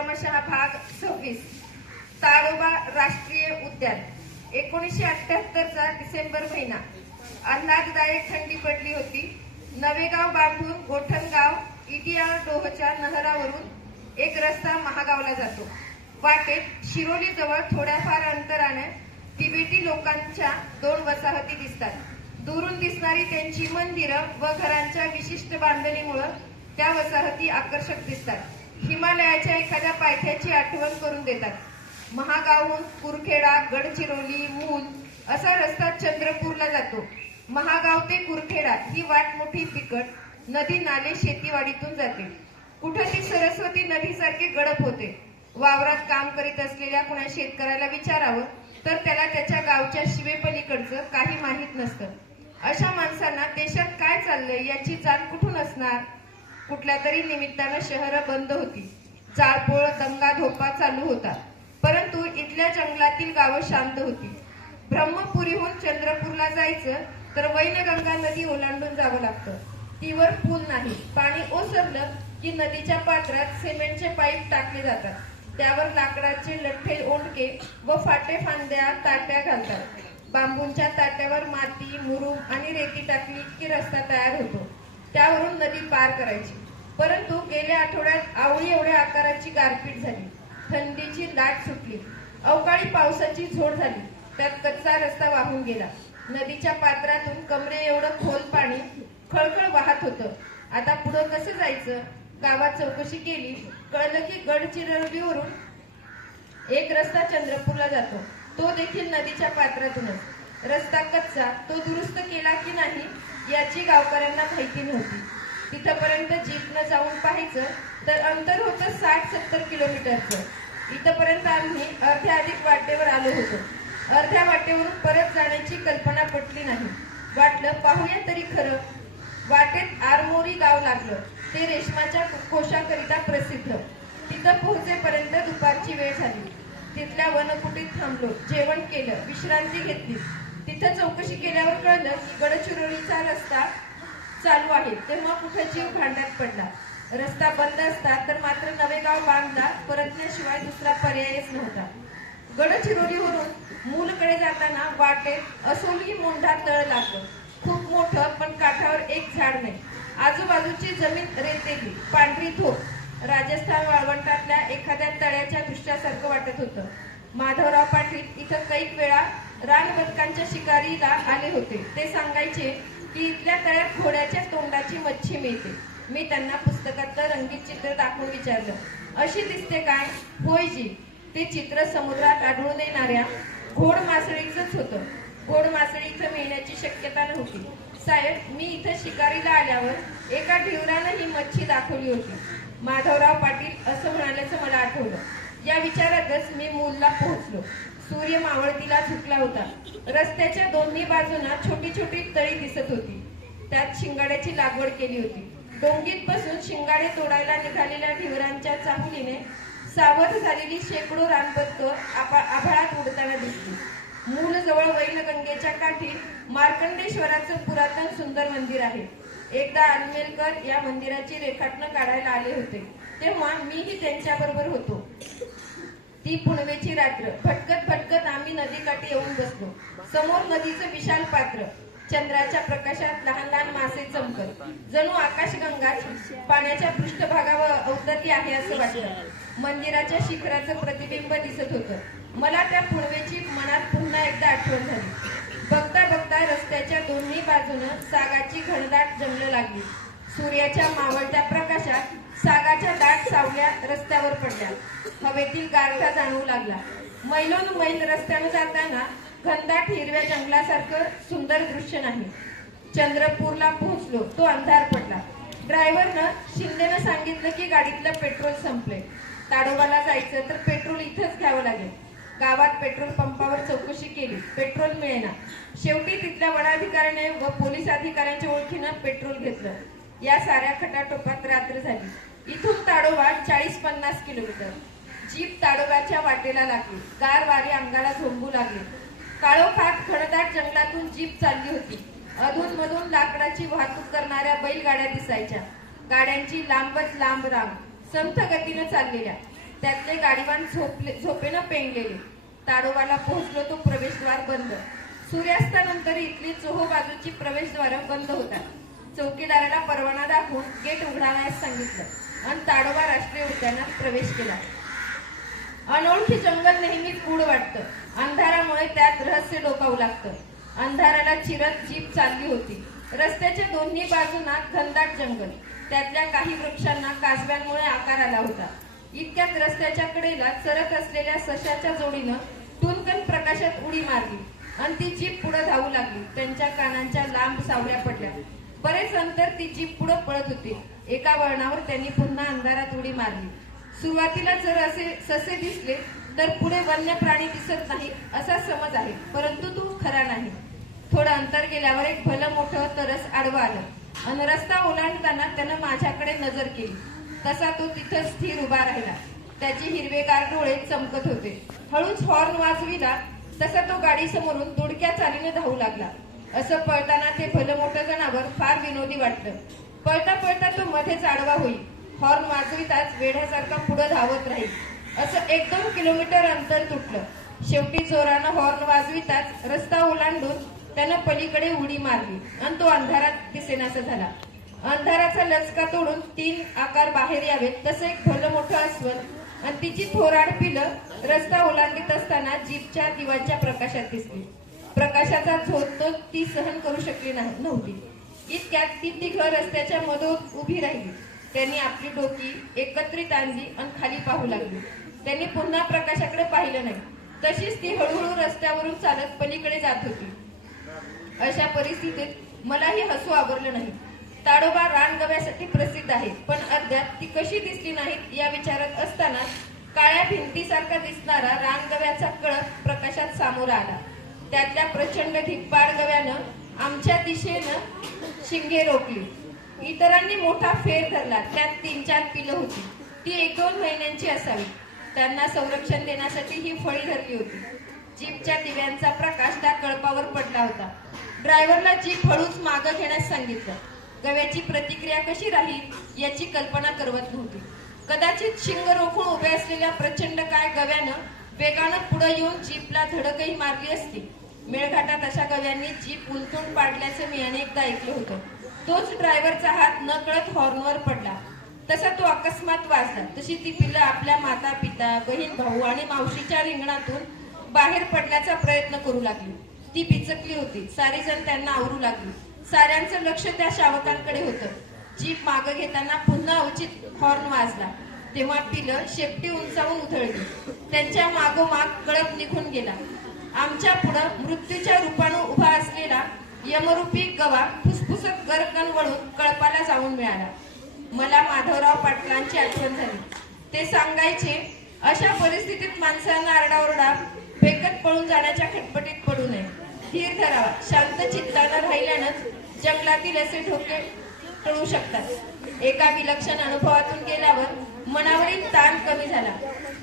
क्रमशः भाग 26 ताडोबा राष्ट्रीय उद्यान 1978चा डिसेंबर महिना. आल्हाददायक थंडी पडली होती. नवेगाव बांधून गोठणगाव इटियाळ डोहच्या नहरावरून एक रस्ता महागावला जातो. वाटेत शिरोली जवळ थोड्याफार अंतराने तिबेटी लोकांच्या 2 वसाहती दिसतात. दुरून दिसणारी त्यांची मंदिरं व घरांच्या विशिष्ट बांधणीमुळे त्या वसाहती आकर्षक दिसतात. हिमालयाच्या एखाद्या पायथ्याची आठवण करून देतात. महागावहून कुरखेडा, गडचिरोली, मूल असा रस्ता चंद्रपूरला जातो. महागाव ते कुरखेडा ही वाट मोठी तिकट, नदी नाले शेतीवाडीतून जाते. कुठं ती सरस्वती नदीसारखी गडप होते. वावरात काम करीत असलेल्या कुणा शेतकऱ्याला विचारावं तर त्याला त्याच्या गावच्या शिवेपलीकडचं काही माहीत नसतं. अशा माणसांना देशात काय चाललंय याची जाण कुठून असणार. कुठल्या तरी निमित्तानं शहरं बंद होती. जाळपोळ, दंगा धोपा चालू होता. परंतु इथल्या जंगलातील गावं शांत होती. ब्रह्मपुरीहून चंद्रपूरला जायचं तर वैनगंगा नदी ओलांडून जावं लागतं. तीवर पूल नाही. पाणी ओसरलं की नदीच्या पात्रात सिमेंटचे पाईप टाकले जातात. त्यावर लाकडाचे लठ्ठे ओंडके व फाटे फांद्या ताट्या घालतात. बांबूंच्या ताट्यावर माती, मुरुम आणि रेती टाकली की रस्ता तयार होतो. त्यावरून नदी पार करायची. परंतु गेल्या आठवड्यात आवळी एवढ्या आकाराची गारपीट झाली. थंडीची लाट सुटली. अवकाळी पावसाची झोड झाली. त्यात कच्चा रस्ता वाहून गेला. नदीच्या पात्रातून कमरे एवढं खोल पाणी खळखळ वाहत होतं. आता पुढं कसं जायचं. गावात चौकशी केली. कळलं की गडचिरोलीवरून एक रस्ता चंद्रपूरला जातो. तो देखील नदीच्या पात्रातूनच. रस्ता कच्चा. तो दुरुस्त केला की नाही याची गावकऱ्यांना माहिती नव्हती. तिथपर्यंत जीपनं जाऊन पाहायचं तर अंतर होतं 60-70 किलोमीटरचं. इथपर्यंत आम्ही अर्ध्या अधिक वाटेवर आलो होतो. अर्ध्या वाटेवरून परत जाण्याची कल्पना पटली नाही. वाटलं पाहूया तरी खरं. वाटेत आरमोरी गाव लागलं. ते रेशमाच्या कोशाकरिता प्रसिद्ध. तिथं पोहोचेपर्यंत दुपारची वेळ झाली. तिथल्या वनकुटीत थांबलो. जेवण केलं. विश्रांती घेतली. तिथं चौकशी केल्यावर कळलं की गडचिरोलीचा रस्ता चालू आहे. तेव्हा कुठं जीव भांड्यात पडला. रस्ता बंद असता तर मात्र नवेगाव बांधला परतण्याशिवाय दुसरा पर्यायच नव्हता. गडचिरोलीवरून मूलकडे जाताना वाटेत असोली मोंढा तळ लागलं. खूप मोठं, पण काठावर एक झाड नाही. आजूबाजूची जमीन रेतेली, पांढरी धूप. राजस्थान वाळवंटातल्या एखाद्या तळ्याच्या दृश्यासारखं वाटत होतं. माधवराव पाटील इथं कैक वेळा रानबदकांच्या शिकारीला आले होते. ते सांगायचे की इथल्या तळ्यात घोड्याच्या तोंडाची मच्छी मिळते. मी त्यांना पुस्तकातलं रंगीत चित्र दाखवून विचारलं, अशी दिसते काय. होय जी. ते चित्र समुद्रात आढळून येणाऱ्या घोड मासळीचंच होतं. घोड मासळी इथं मिळण्याची शक्यता नव्हती. साहेब, मी इथं शिकारीला आल्यावर एका ढिवरानं ही मच्छी दाखवली होती. माधवराव पाटील असं म्हणाल्याचं मला आठवलं. या विचारातच मी मूलला पोहोचलो. सूर्य मावळतीला झुकला होता. रस्त्याच्या दोन्ही बाजूना छोटी छोटी तळी दिसत होती. त्यात शिंगाड्याची लागवड केली होती. डोंगीत बसून शिंगाडे तोडायला निघालेल्या ढिवरांच्या चाहुलीने सावध झालेली शेकडो रानबदकं आभाळात उडताना दिसली. मूलजवळ वैनगंगेच्या काठी मार्कंडेश्वराचं पुरातन सुंदर मंदिर आहे. एकदा आलमेलकर या मंदिराची रेखाटनं काढायला आले होते. तेव्हा मीही त्यांच्याबरोबर होतो. ती पुणवेची रात्र. भटकत भटकत आम्ही नदीकाठी येऊन बसलो. समोर नदीचं विशाल पात्र. चंद्राच्या प्रकाशात लहान लहान मासे चमकत. जणू आकाशगंगा पाण्याच्या पृष्ठभागावर अवतरली आहे असं वाटलं. मंदिराच्या शिखराचं प्रतिबिंब दिसत होतं. मला त्या पुणवेची मनात पुन्हा एकदा आठवण झाली. बघता बघता रस्त्याच्या दोन्ही बाजूनं सागाची घनदाट जंगलं लागली. सूर्याच्या मावळत्या प्रकाशात सागाच्या दाट सावल्या रस्त्यावर पडल्या. हवेतील गारठा जाणवू लागला. मैलोन मैल रस्त्यानं जाताना घनदाट हिरव्या जंगलासारखं सुंदर दृश्य नाही. चंद्रपूरला पोहोचलो. तो अंधार पडला. ड्रायव्हरनं शिंदेनं सांगितलं की गाडीतलं पेट्रोल संपले. ताडोबाला जायचं तर पेट्रोल इथंच घ्यावं लागेल. गावात पेट्रोल पंपावर चौकशी केली. पेट्रोल मिळेना. शेवटी तिथल्या वनाधिकाऱ्याने व पोलीस अधिकाऱ्यांच्या ओळखीनं पेट्रोल घेतलं. या साऱ्या खटाटोपात रात्र झाली. इथून ताडोबा 40-50 किलोमीटर. जीप ताडोबाच्या वाटेला लागली. गार वारे अंगाला झोंबू लागले. काळोखात खडदाट जंगलातून जीप चालली होती. अधून मधून लाकडाची वाहतूक करणाऱ्या बैलगाड्या दिसायच्या. गाड्यांची लांबच लांब रांग संथ गतीने चाललेल्या. त्यातले गाडीवान झोपेनं पेंगलेले. ताडोबाला पोहोचलो तो प्रवेशद्वार बंद. सूर्यास्तानंतर इथली चोहोबाजूची प्रवेशद्वार बंद होतात. चौकीदाराला परवाना दाखवून गेट उघडावयास सांगितलं आणि ताडोबा राष्ट्रीय उद्यानात प्रवेश केला. अनोळखी जंगल नेहमीच गूढ वाटतं. अंधारामुळे त्यात रहस्य डोकावू लागतं. अंधाराला चिरत जीप चालली होती. रस्त्याच्या दोन्ही बाजूंना घनदाट जंगल. त्यातल्या काही वृक्षांना काजव्यांमुळे आकार आला होता. इतक्यात रस्त्याच्या कडेला चरत असलेल्या सशाच्या जोडीनं टुनकन प्रकाशात उडी मारली आणि ती जीप पुढे धावू लागली. त्यांच्या कानांच्या लांब सावल्या पडल्या. बरेच अंतर ती जीप पुढे पळत होती. एका वळणावर त्यांनी पुन्हा अंधारात उडी मारली. सुरुवातीला जर असे ससे दिसले तर पुढे वन्य प्राणी दिसत नाही असा समज आहे, परंतु तो खरा नाही. थोडं अंतर गेल्यावर एक भलं मोठं तरस आडवं आलं आणि रस्ता ओलांडताना त्यानं माझ्याकडे नजर केली. तसा तो तिथं स्थिर उभा राहिला. त्याचे हिरवेगार डोळे चमकत होते. हळूच हॉर्न वाजविला तसा तो गाडी समोरून दुडक्या चालीने धावू लागला. असं पळताना ते भलं मोठं जनावर फार विनोदी वाटलं. पळता पळता तो मध्येच आडवा होईल. हॉर्न वाजविताच वेढ्यासारखा पुढे धावत राहील. असं 1-2 किलोमीटर अंतर तुटलं. शेवटी जोरानं हॉर्न वाजविताच रस्ता ओलांडून त्यानं पलीकडे उडी मारली आणि तो अंधारात दिसेनासा झाला. अंधाराचा लचका तोडून 3 आकार बाहेर यावेत तसं एक भलं मोठं अस्वल आणि तिची थोराड पिलं रस्ता ओलांडीत असताना जीपच्या दिव्याच्या प्रकाशात दिसली. प्रकाशाचा झोत ती सहन करू शकली नव्हती. इतक्यात ती तिघं रस्त्याच्या मधोत उभी राहिली. त्यांनी आपली डोकी एकत्रित आणली आणि खाली पाहू लागली. त्यांनी पुन्हा प्रकाशाकडे पाहिलं नाही. तशीच ती हळूहळू रस्त्यावरून चालत पलीकडे जात होती. अशा परिस्थितीत मलाही हसू आवरलं नाही. ताडोबा रानगव्यासाठी प्रसिद्ध आहे, पण अद्याप ती कशी दिसली नाहीत या विचारात असताना काळ्या भिंतीसारखा दिसणारा रानगव्याचा कळप प्रकाशात सामोरा आला. त्यातल्या प्रचंड धिप्पाड गव्यानं आमच्या दिशेनं शिंगे रोखली. इतरांनी मोठा फेर धरला. त्यात 3-4 पिलं होती. ती 1-2 महिन्यांची असावी. त्यांना संरक्षण देण्यासाठी ही फळी धरली होती. जीपच्या दिव्यांचा प्रकाश त्या कळपावर पडला होता. ड्रायव्हरला जीप हळूच मागं घेण्यास सांगितलं. गव्याची प्रतिक्रिया कशी राहील याची कल्पना करवत नव्हती. कदाचित शिंग रोखून उभे असलेल्या प्रचंड काय गव्यानं वेगानं पुढे येऊन जीपला धडकही मारली असती. मेळघाटात अशा गव्यांनी जीप उलटून पाडल्याचं मी अनेकदा ऐकलं होतं. तोच ड्रायव्हरचा हात नकळत हॉर्नवर पडला. तसा तो अकस्मात वाजला. तशी ती पिल्लं आपल्या माता पिता बहीण भाऊ आणि मावशीच्या रिंगणातून बाहेर पडण्याचा प्रयत्न करू लागली. ती बिचकली होती. सारी जण त्यांना आवरू लागली. साऱ्यांचं लक्ष त्या शावकांकडे होतं. जीप मागं घेताना पुन्हा अवचित हॉर्न वाजला. तेव्हा पिलं शेपटी उंचावून उधळली. त्यांच्या मागोमाग कळप निघून गेला. आमच्या पुढं मृत्यूच्या रूपानं उभा असलेला यमरूपी गवा फुसफुसत गरकन वळून कळपाला जाऊन मिळाला. मला माधवराव पाटलांची आठवण झाली. ते सांगायचे, अशा परिस्थितीत माणसांना आरडाओरडा फेकत पळून जाण्याच्या खटपटीत पडू नये. धीर धरावा. शांत चित्तानं राहिल्यानंच जंगलातील असे धोके टळू शकतात. एका विलक्षण अनुभवातून गेल्यावर मनावरील ताण कमी झाला.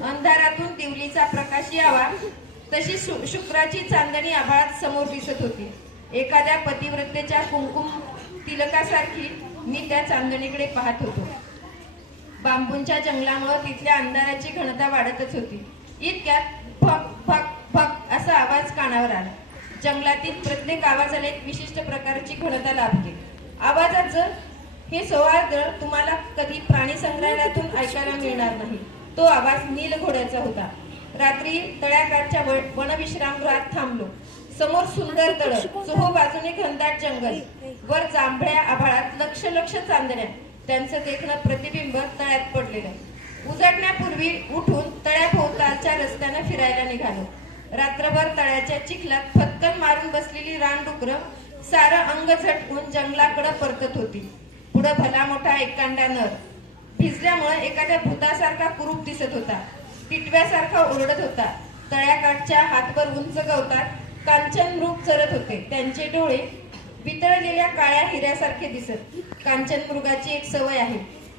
अंधारातून दिवलीचा प्रकाश यावा तशी शुक्राची चांदणी आभाळात समोर दिसत होती. एखाद्या पतिव्रतेच्या कुंकुम तिलकासारखी मी त्या चांदणीकडे पाहत होतो. बांबूंच्या जंगलामुळे तिथल्या अंधाराची घनता वाढतच होती. इतक्यात भक भक भक असा आवाज कानावर आला. जंगलातील प्रत्येक आवाजाला एक विशिष्ट प्रकारची घनता लाभते. आवाजाचं हे सौहार्द तुम्हाला कधी प्राणी संग्रहालयातून ऐकायला मिळणार नाही. तो आवाज नील घोड्याचा होता. रात्री तळ्याकाठच्या वनविश्रामगृहात थांबलो. समोर सुंदर तळ, चोहो बाजूने घनदाट जंगल, वर जांभळ्या आभाळात लक्ष लक्ष चांदण्या. त्यांचं देखणं प्रतिबिंब तळ्यात पडलेलं. उजाडण्यापूर्वी उठून तळ्याभोवतालच्या रस्त्यानं फिरायला निघालो. रात्रभर तळ्याच्या चिखलात फटकन मारून बसलेली रानडुकरं सारं अंग झटकून जंगलाकडे परतत होती. पुढं भला मोठा एकांडा नर भिजल्यामुळे एखाद्या भूतासारखा कुरूप दिसत होता. टिटव्यासारखा ओरडत होता. तळ्याकाठच्या हातभर उंच गवतात कांचन मृग चरत होते. त्यांचे डोळे वितळलेल्या काळ्या हिऱ्यासारखे दिसत. कांचन मृगाची एक सवय आहे,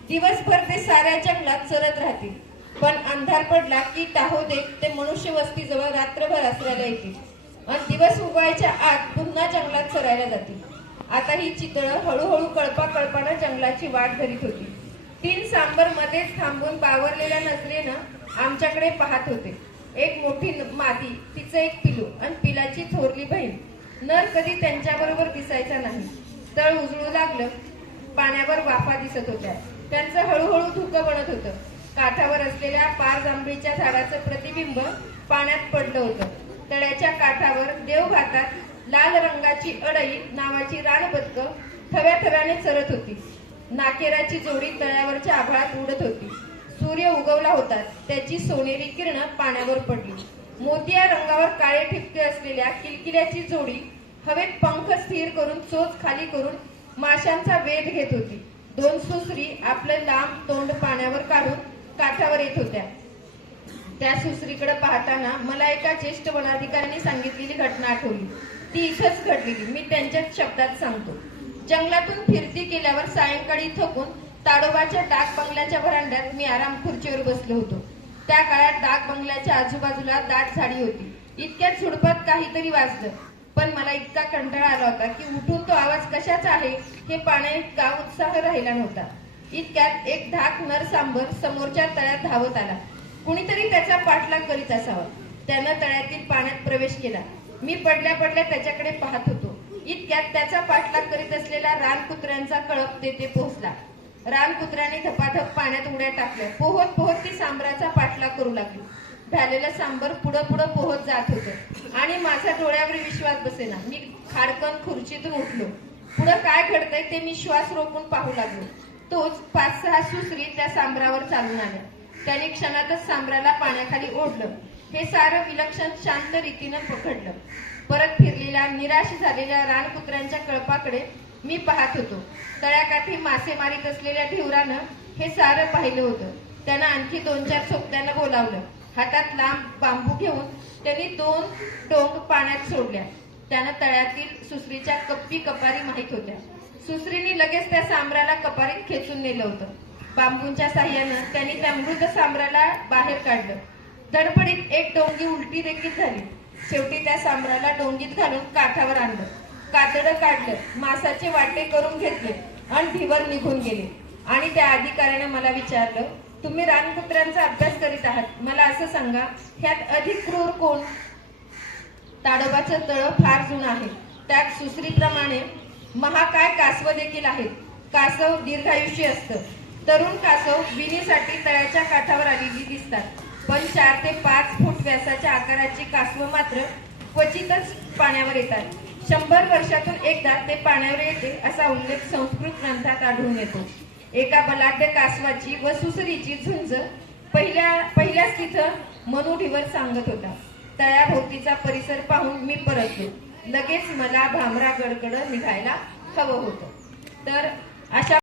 दिवसभर ते साऱ्या जंगलात चरत राहतील, पण अंधार पडला की टाहो देत ते मनुष्य वस्तीजवळ रात्रभर आसऱ्याला येतील आणि दिवस उगवायच्या आत पुन्हा जंगलात चरायला जातील. आता ही चितळं हळूहळू कळपानं जंगलाची वाट धरीत होती. तीन सांबर मध्येच थांबून बावरलेल्या नजरेनं आमच्याकडे पाहत होते. एक मोठी मादी, तिचं एक पिलू आणि पिलाची थोरली बहीण. नर कधी त्यांच्याबरोबर दिसायचा नाही. तळ उजळू लागलं. पाण्यावर वाफा दिसत होत्या. त्यांचं हळूहळू धुकं बनत होतं. काठावर असलेल्या पार जांभळीच्या झाडाचं प्रतिबिंब पाण्यात पडलं होतं. तळ्याच्या काठावर देवघाटात लाल रंगाची अडई नावाची रानबदकं थव्या थव्याने चरत होती. नाकेराची जोडी तळ्यावरच्या आभाळात उडत होती. सूर्य उगवला होता. त्याची सोनेरी किरणं पाण्यावर पडली. मोतिया रंगावर काळे ठिपके असलेल्या किलकिल्याची जोडी हवेत पंख स्थिर करून चोच खाली करून माशांचा वेध घेत होती. दोन सुसरी आपलं लांब तोंड पाण्यावर काढून काठावर येत होत्या. त्या सुसरीकडे पाहताना मला एका ज्येष्ठ वनाधिकाऱ्यांनी सांगितलेली घटना आठवली. ती इथंच घडलेली. मी त्यांच्याच शब्दात सांगतो. जंगलातून फिरती केल्यावर सायंकाळी थकून ताडोबाच्या डाक बंगल्याच्या व्हरांड्यात मी आराम खुर्चीवर बसलो होतो. त्या काळात डाक बंगल्याच्या आजूबाजूला दाट झाडी होती. इतक्यात झुडपात काहीतरी वाजलं. पण मला इतका कंटाळा आला होता की उठून तो आवाज कशाचा आहे हे पाहण्याइतका उत्साह राहिला नव्हता. इतक्यात एक धाक नर सांबर समोरच्या तळ्यात धावत आला. कुणीतरी त्याचा पाठलाग करीत असावा. त्यानं तळ्यातील पाण्यात प्रवेश केला. मी पडल्या पडल्या त्याच्याकडे पाहत होतो. इतक्यात त्याचा पाठलाग करीत असलेला रानकुत्र्यांचा कळप तेथे पोहोचला. रानकुत्र्याने धपाधप पाण्यात उड्या टाकल्या. पोहत पोहत ती सांबराचा पाठलाग करू लागली. झालेलं सांबर पुढं पुढं पोहत जात होतं आणि माझ्या डोळ्यावर विश्वास बसेना. मी खाडकन खुर्चीतून उठलो. पुढं काय घडतंय ते मी श्वास रोखून पाहू लागलो. तोच 5-6 सुसरी त्या सांबरावर चालून आल्या. त्यांनी क्षणातच सांबराला पाण्याखाली ओढलं. हे सारं विलक्षण शांत रीतीनं पकडलं. परत फिरलेल्या निराश झालेल्या रानकुत्र्यांच्या कळपाकडे मी पाहत होतो. तळ्याकाठी मासे मारीत असलेल्या ढिवरानं हे सारं पाहिलं होतं. त्यानं आणखी 2-4 सोबत्यांना बोलावलं. हातात लांब बांबू घेऊन त्यांनी 2 टोंग पाण्यात सोडल्या. त्यानं तळ्यातील सुसरीच्या कप्पी कपारी माहीत होत्या. सुसरीने लगेच त्या सांबराला कपारीत खेचून नेलं होतं. बांबूंच्या साह्यानं त्यांनी त्या मृत सांबराला बाहेर काढलं. धडपडीत एक डोंगी उलटी देखील झाली. शेवटी त्या सांबराला डोंगीत घालून काठावर आणलं. कातडं काढलं. मासाचे वाटे करून घेतले आणि ढिवर निघून गेले. आणि त्या अधिकाऱ्याने मला विचारलं, तुम्ही रानकुत्र्यांचा अभ्यास करीत आहात. मला असं सांगा, ह्यात अधिक क्रूर कोण? ताडोबाचं तळ फार जुनं आहे. त्यात सुसरीप्रमाणे महाकाय कासव देखील आहेत. कासव दीर्घायुष्य असतं. तरुण कासव विणीसाठी तळ्याच्या काठावर आलेली दिसतात. पण 4 ते 5 फूट व्यासाच्या आकाराची कासव मात्र क्वचितच पाण्यावर येतात. 100 वर्षातून एकदा ते पाण्यावर येते असा उल्लेख संस्कृत ग्रंथात आढळून येतो. एका बलाढ्य कासवाची व सुसरीची झुंज पहिल्याच तिथं मनू ढिवर सांगत होता. तळ्याभोवतीचा परिसर पाहून मी परतलो. लगेच मला भामरागडकडं निघायला हवं होतं. तर अशा